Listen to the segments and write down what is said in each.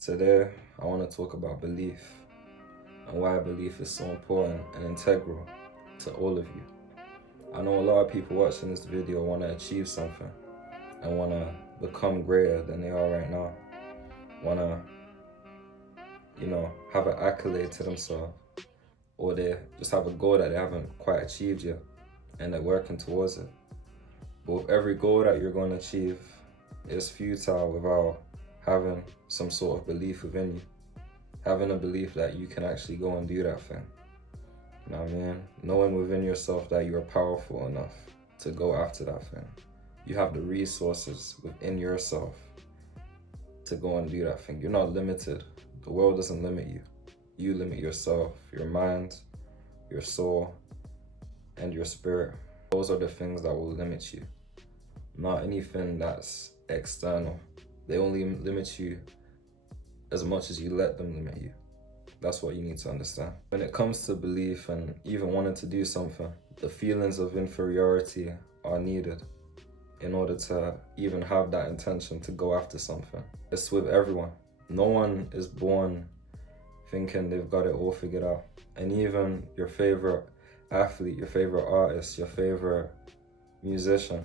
Today, I want to talk about belief and why belief is so important and integral to all of you. I know a lot of people watching this video want to achieve something and want to become greater than they are right now. Want to, have an accolade to themselves, or they just have a goal that they haven't quite achieved yet and they're working towards it. But with every goal that you're going to achieve, it's futile without having some sort of belief within you. Having a belief that you can actually go and do that thing. You know what I mean? Knowing within yourself that you are powerful enough to go after that thing. You have the resources within yourself to go and do that thing. You're not limited. The world doesn't limit you. You limit yourself, your mind, your soul, and your spirit. Those are the things that will limit you. Not anything that's external. They only limit you as much as you let them limit you. That's what you need to understand. When it comes to belief and even wanting to do something, the feelings of inferiority are needed in order to even have that intention to go after something. It's with everyone. No one is born thinking they've got it all figured out. And even your favorite athlete, your favorite artist, your favorite musician,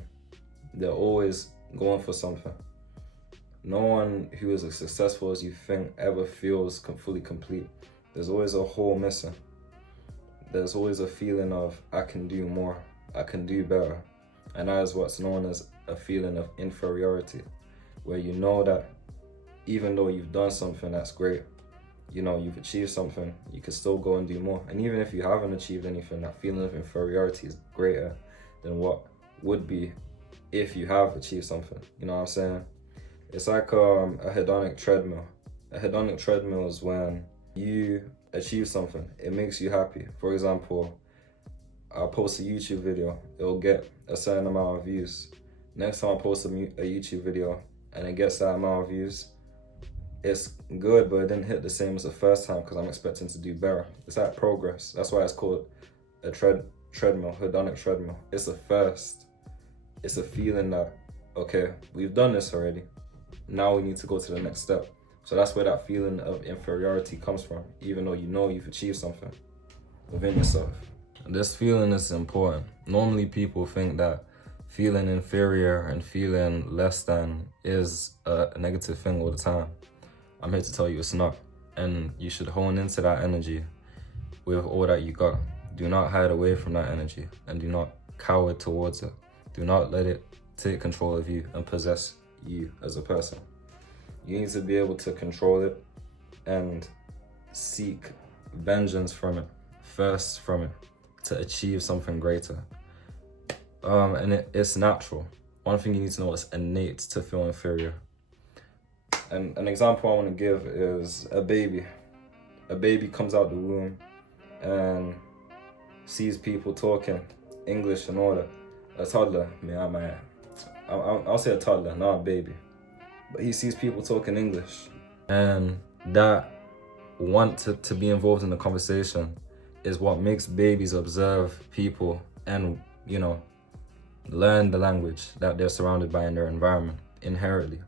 they're always going for something. No one who is as successful as you think ever feels fully complete. There's always a hole missing. There's always a feeling of, I can do more, I can do better. And that is what's known as a feeling of inferiority, where you know that even though you've done something that's great, you've achieved something, you can still go and do more. And even if you haven't achieved anything, that feeling of inferiority is greater than what would be if you have achieved something. You know what I'm saying? It's like a hedonic treadmill. A hedonic treadmill is when you achieve something. It makes you happy. For example, I'll post a YouTube video. It'll get a certain amount of views. Next time I post a YouTube video and it gets that amount of views, it's good, but it didn't hit the same as the first time because I'm expecting to do better. It's like progress. That's why it's called a treadmill, hedonic treadmill. It's a first. It's a feeling that, okay, we've done this already. Now we need to go to the next step. So that's where that feeling of inferiority comes from, even though you know you've achieved something within yourself. This feeling is important. Normally people think that feeling inferior and feeling less than is a negative thing all the time. I'm here to tell you it's not. And you should hone into that energy with all that you got. Do not hide away from that energy and do not cower towards it. Do not let it take control of you and possess you as a person. You need to be able to control it and seek vengeance from it, thirst from it, to achieve something greater. And it's natural. One thing you need to know is innate to feel inferior. And an example I want to give is a baby. A baby comes out the womb and sees people talking English and all that. A toddler, I'll say a toddler, not a baby. But he sees people talking English. And that want to be involved in the conversation is what makes babies observe people and, learn the language that they're surrounded by in their environment inherently.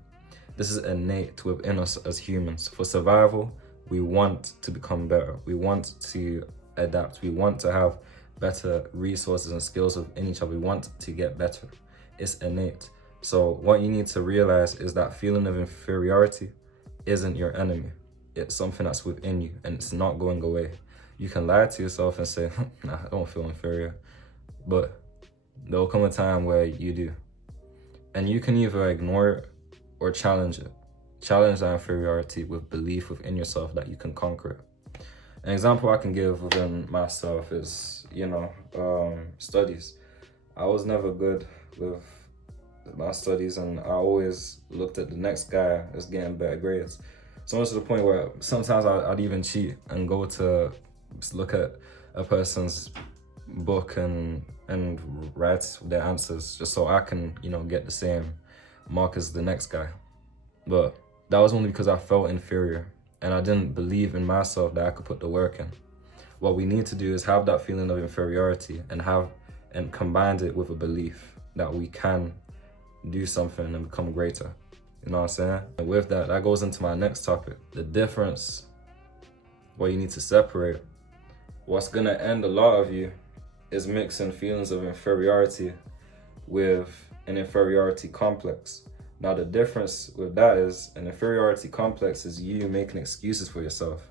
This is innate within us as humans. For survival, we want to become better. We want to adapt. We want to have better resources and skills within each other. We want to get better. It's innate. So what you need to realize is that feeling of inferiority isn't your enemy. It's something that's within you and it's not going away. You can lie to yourself and say, nah, I don't feel inferior. But there'll come a time where you do. And you can either ignore it or challenge it. Challenge that inferiority with belief within yourself that you can conquer it. An example I can give within myself is, studies. I was never good with my studies and I always looked at the next guy as getting better grades. So much to the point where sometimes I'd even cheat and go to look at a person's book and write their answers just so I can, get the same mark as the next guy. But that was only because I felt inferior and I didn't believe in myself that I could put the work in. What we need to do is have that feeling of inferiority and combine it with a belief that we can do something and become greater. You know what I'm saying? And with that, that goes into my next topic. The difference, what you need to separate. What's gonna end a lot of you is mixing feelings of inferiority with an inferiority complex. Now the difference with that is an inferiority complex is you making excuses for yourself.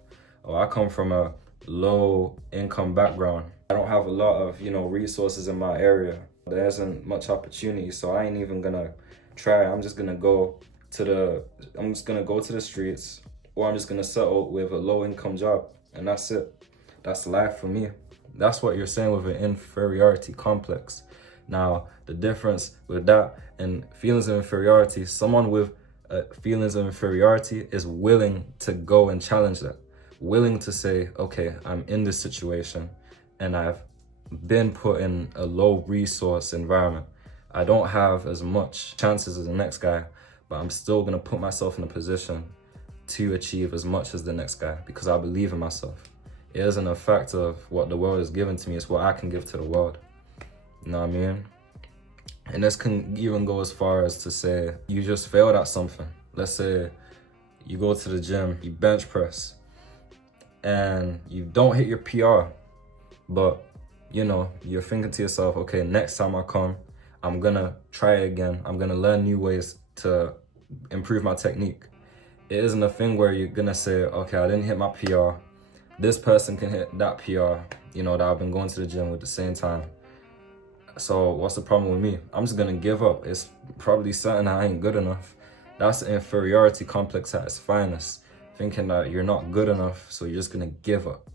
Oh, I come from a low income background. I don't have a lot of, resources in my area. There isn't much opportunity, so I ain't even gonna try. I'm just gonna go to the streets, or I'm just gonna settle with a low income job, and that's it. That's life for me. That's what you're saying with an inferiority complex. Now, the difference with that and feelings of inferiority, someone with feelings of inferiority is willing to go and challenge that. Willing to say, okay, I'm in this situation and I've been put in a low resource environment. I don't have as much chances as the next guy, but I'm still gonna put myself in a position to achieve as much as the next guy because I believe in myself. It isn't a fact of what the world has given to me, it's what I can give to the world. You know what I mean? And this can even go as far as to say you just failed at something. Let's say you go to the gym, you bench press, and you don't hit your PR, but you're thinking to yourself, okay, next time I come, I'm gonna try it again. I'm gonna learn new ways to improve my technique. It isn't a thing where you're gonna say, okay, I didn't hit my PR. This person can hit that PR, that I've been going to the gym with the same time. So what's the problem with me? I'm just gonna give up. It's probably something I ain't good enough. That's the inferiority complex at its finest. Thinking that you're not good enough, so you're just gonna give up.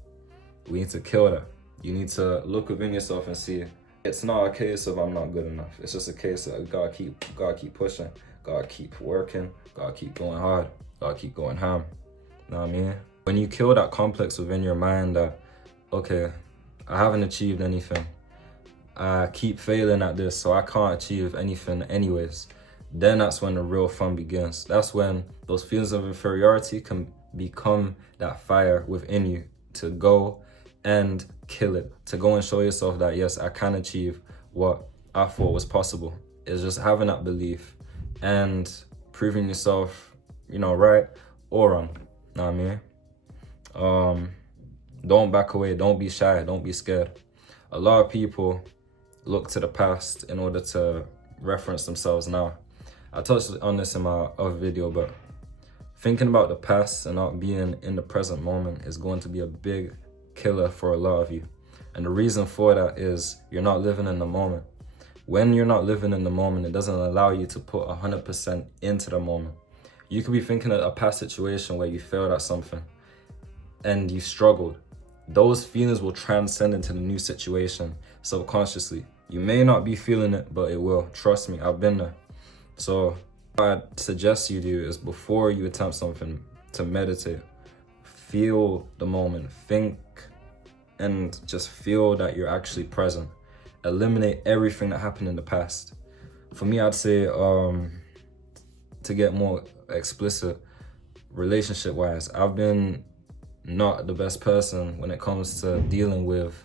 We need to kill that. You need to look within yourself and see it's not a case of I'm not good enough. It's just a case of gotta keep pushing, gotta keep working, gotta keep going hard, gotta keep going ham. You know what I mean? When you kill that complex within your mind that, okay, I haven't achieved anything. I keep failing at this, so I can't achieve anything anyways. Then that's when the real fun begins. That's when those feelings of inferiority can become that fire within you to go and kill it, to go and show yourself that, yes, I can achieve what I thought was possible. It's just having that belief and proving yourself, right or wrong. Know what I mean? Don't back away, don't be shy, don't be scared. A lot of people look to the past in order to reference themselves now. I touched on this in my other video, but thinking about the past and not being in the present moment is going to be a big killer for a lot of you. And the reason for that is you're not living in the moment. When you're not living in the moment, it doesn't allow you to put 100% into the moment. You could be thinking of a past situation where you failed at something and you struggled. Those feelings will transcend into the new situation subconsciously. You may not be feeling it, but it will. Trust me, I've been there. So what I'd suggest you do is before you attempt something, to meditate. Feel the moment, think, and just feel that you're actually present. Eliminate everything that happened in the past. For me, I'd say to get more explicit, relationship-wise, I've been not the best person when it comes to dealing with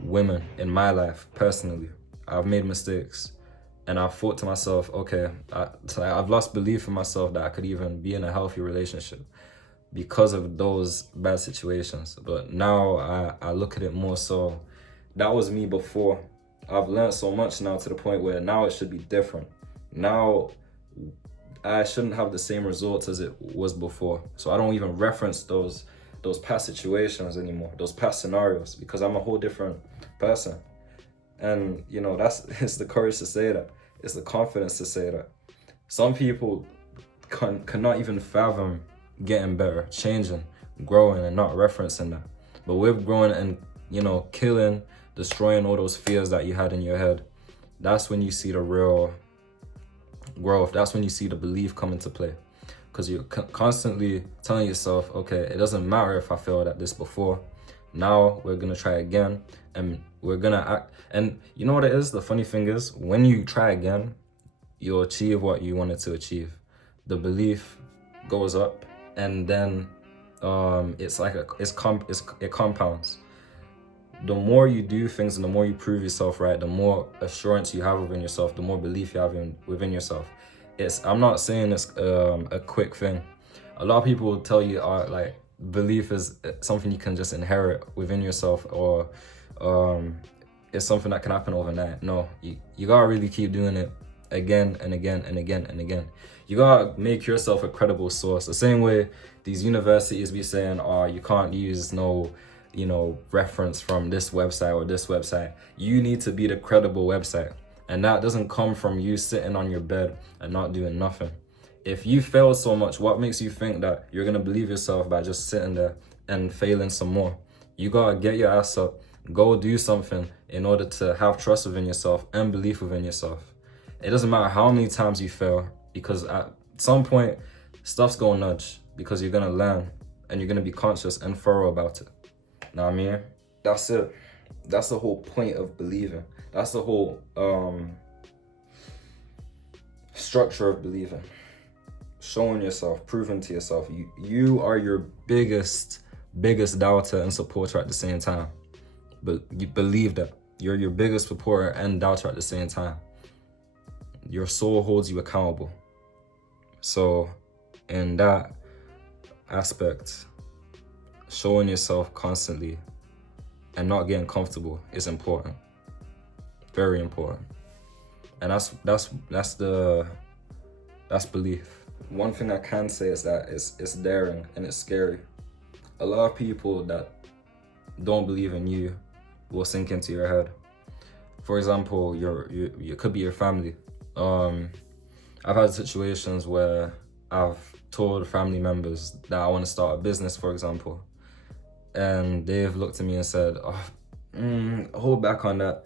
women in my life, personally. I've made mistakes. And I thought to myself, okay, I've lost belief in myself that I could even be in a healthy relationship because of those bad situations. But now I look at it more so, that was me before. I've learned so much now to the point where now it should be different. Now I shouldn't have the same results as it was before. So I don't even reference those past situations anymore, those past scenarios, because I'm a whole different person. And it's the courage to say that. It's the confidence to say that. Some people cannot even fathom getting better, changing, growing, and not referencing that. But with growing and killing, destroying all those fears that you had in your head, that's when you see the real growth. That's when you see the belief come into play. Because you're constantly telling yourself, okay, it doesn't matter if I failed at this before. Now we're gonna try again, and we're gonna act. And you know what it is? The funny thing is, when you try again, you'll achieve what you wanted to achieve. The belief goes up, and then it compounds. The more you do things and the more you prove yourself right, the more assurance you have within yourself, the more belief you have within yourself. I'm not saying it's a quick thing. A lot of people will tell you like belief is something you can just inherit within yourself, or it's something that can happen overnight. No, you gotta really keep doing it again and again and again and again. You gotta make yourself a credible source. The same way these universities be saying, oh, you can't use no, reference from this website or this website. You need to be the credible website. And that doesn't come from you sitting on your bed and not doing nothing. If you fail so much, what makes you think that you're gonna believe yourself by just sitting there and failing some more? You gotta get your ass up, go do something in order to have trust within yourself and belief within yourself. It doesn't matter how many times you fail, because at some point, stuff's gonna nudge, because you're gonna learn and you're gonna be conscious and thorough about it. Know what I mean? That's it. That's the whole point of believing. That's the whole structure of believing. Showing yourself, proving to yourself. You are your biggest doubter and supporter at the same time. But you believe that. You're your biggest supporter and doubter at the same time. Your soul holds you accountable. So in that aspect, showing yourself constantly and not getting comfortable is important. Very important. And that's belief. One thing I can say is that it's daring and it's scary. A lot of people that don't believe in you will sink into your head. For example, you could be your family. I've had situations where I've told family members that I want to start a business, for example, and they've looked at me and said, hold back on that.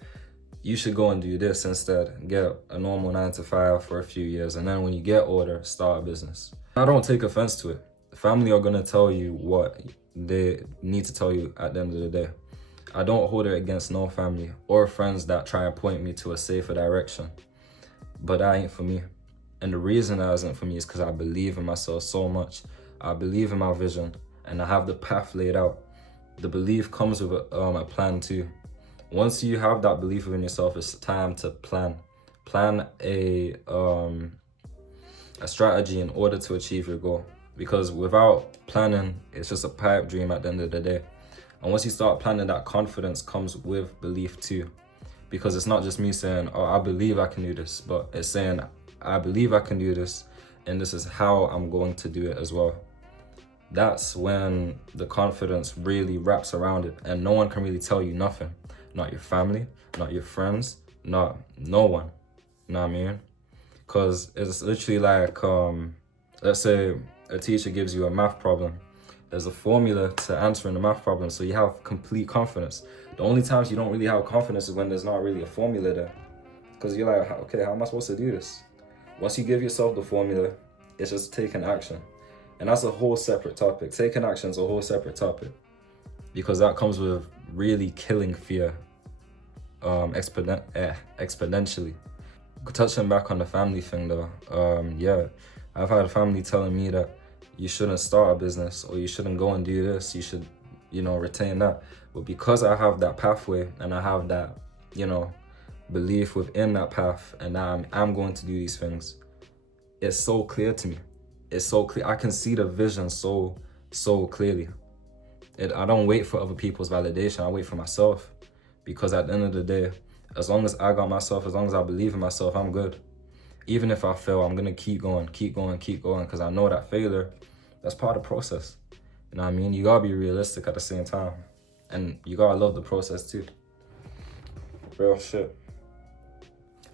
You should go and do this instead. Get a normal 9-to-5 for a few years, and then when you get older, start a business. I don't take offense to it. Family are gonna tell you what they need to tell you at the end of the day. I don't hold it against no family or friends that try and point me to a safer direction. But that ain't for me. And the reason that isn't for me is because I believe in myself so much. I believe in my vision, and I have the path laid out. The belief comes with a plan too. Once you have that belief within yourself, it's time to plan a strategy in order to achieve your goal. Because without planning, it's just a pipe dream at the end of the day. And once you start planning, that confidence comes with belief too. Because it's not just me saying, oh, I believe I can do this, but it's saying, I believe I can do this, and this is how I'm going to do it as well. That's when the confidence really wraps around it, and no one can really tell you nothing. Not your family, not your friends, no one. You know what I mean? Because it's literally like, let's say a teacher gives you a math problem. There's a formula to answering the math problem, so you have complete confidence. The only times you don't really have confidence is when there's not really a formula there. Because you're like, okay, how am I supposed to do this? Once you give yourself the formula, it's just taking action. And that's a whole separate topic. Taking action is a whole separate topic. Because that comes with really killing fear exponentially. Touching back on the family thing though, yeah, I've had family telling me that you shouldn't start a business, or you shouldn't go and do this, you should, retain that. But because I have that pathway and I have that, belief within that path, and I'm going to do these things, it's so clear to me. It's so clear. I can see the vision so clearly. I don't wait for other people's validation. I wait for myself. Because at the end of the day, as long as I got myself, as long as I believe in myself, I'm good. Even if I fail, I'm gonna keep going, because I know that failure, that's part of the process. You know what I mean? You gotta be realistic at the same time. And you gotta love the process too. Real shit.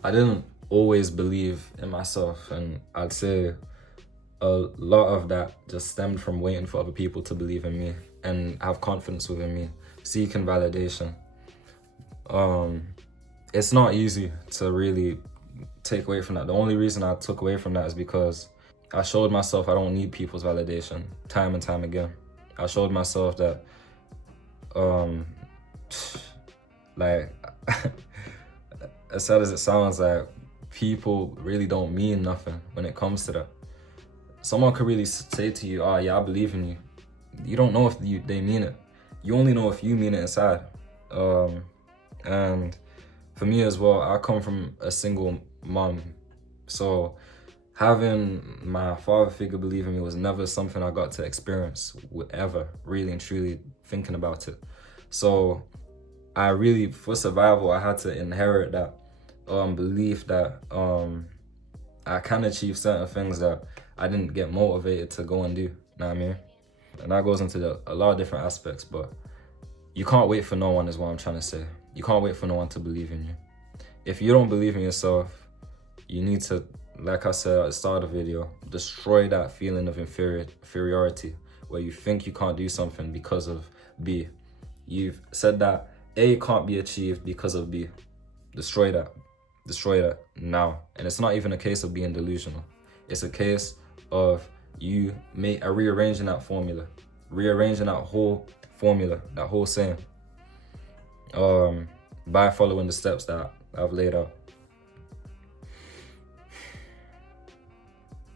I didn't always believe in myself, and I'd say a lot of that just stemmed from waiting for other people to believe in me and have confidence within me, seeking validation. It's not easy to really take away from that. The only reason I took away from that is because I showed myself I don't need people's validation time and time again. I showed myself that, like, as sad as it sounds, like, people really don't mean nothing when it comes to that. Someone could really say to you, oh yeah, I believe in you. You don't know if they mean it. You only know if you mean it inside. And for me as well, I come from a single mom. So Having my father figure believe in me was never something I got to experience ever, really and truly thinking about it. So I really, for survival, I had to inherit that belief that I can achieve certain things that I didn't get motivated to go and do. You know what I mean? And that goes into a lot of different aspects, but you can't wait for no one is what I'm trying to say. You can't wait for no one to believe in you. If you don't believe in yourself, you need to, like I said at the start of the video, destroy that feeling of inferiority where you think you can't do something because of B. You've said that A can't be achieved because of B. Destroy that. Destroy that now. And it's not even a case of being delusional. It's a case of you rearranging that formula. Rearranging that whole formula, that whole saying. By following the steps that I've laid out.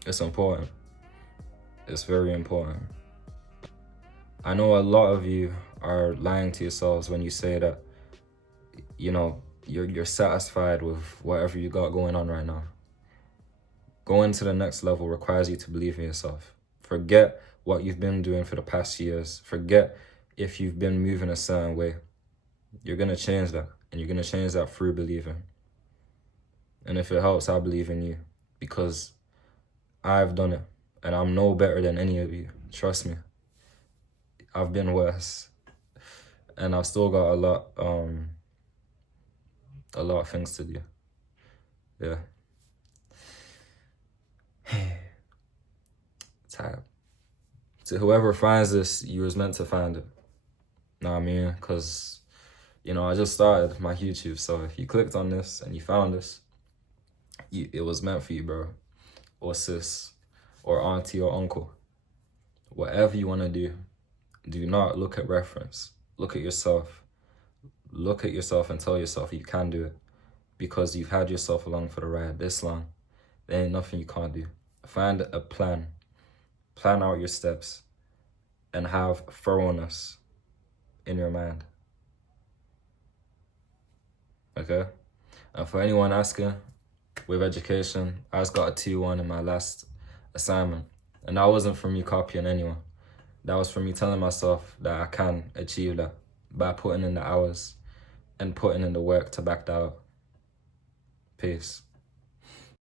It's important. It's very important. I know a lot of you are lying to yourselves when you say that, you know, you're satisfied with whatever you got going on right now. Going to the next level requires you to believe in yourself. Forget what you've been doing for the past years. Forget if you've been moving a certain way. You're gonna change that, and you're gonna change that through believing. And if it helps, I believe in you because I've done it, and I'm no better than any of you. Trust me. I've been worse, and I've still got a lot of things to do. Yeah. Tired. To whoever finds this, you was meant to find it. Know what I mean? Because, you know, I just started my YouTube, so if you clicked on this and you found this, it was meant for you, bro. Or sis, or auntie or uncle. Whatever you want to do not look at reference. Look at yourself. Look at yourself and tell yourself you can do it. Because you've had yourself along for the ride this long. There ain't nothing you can't do. Find a plan. Plan out your steps. And have thoroughness in your mind. Okay? And for anyone asking, with education, I just got a 2-1 in my last assignment. And that wasn't from me copying anyone. That was from me telling myself that I can achieve that by putting in the hours and putting in the work to back that up. Peace.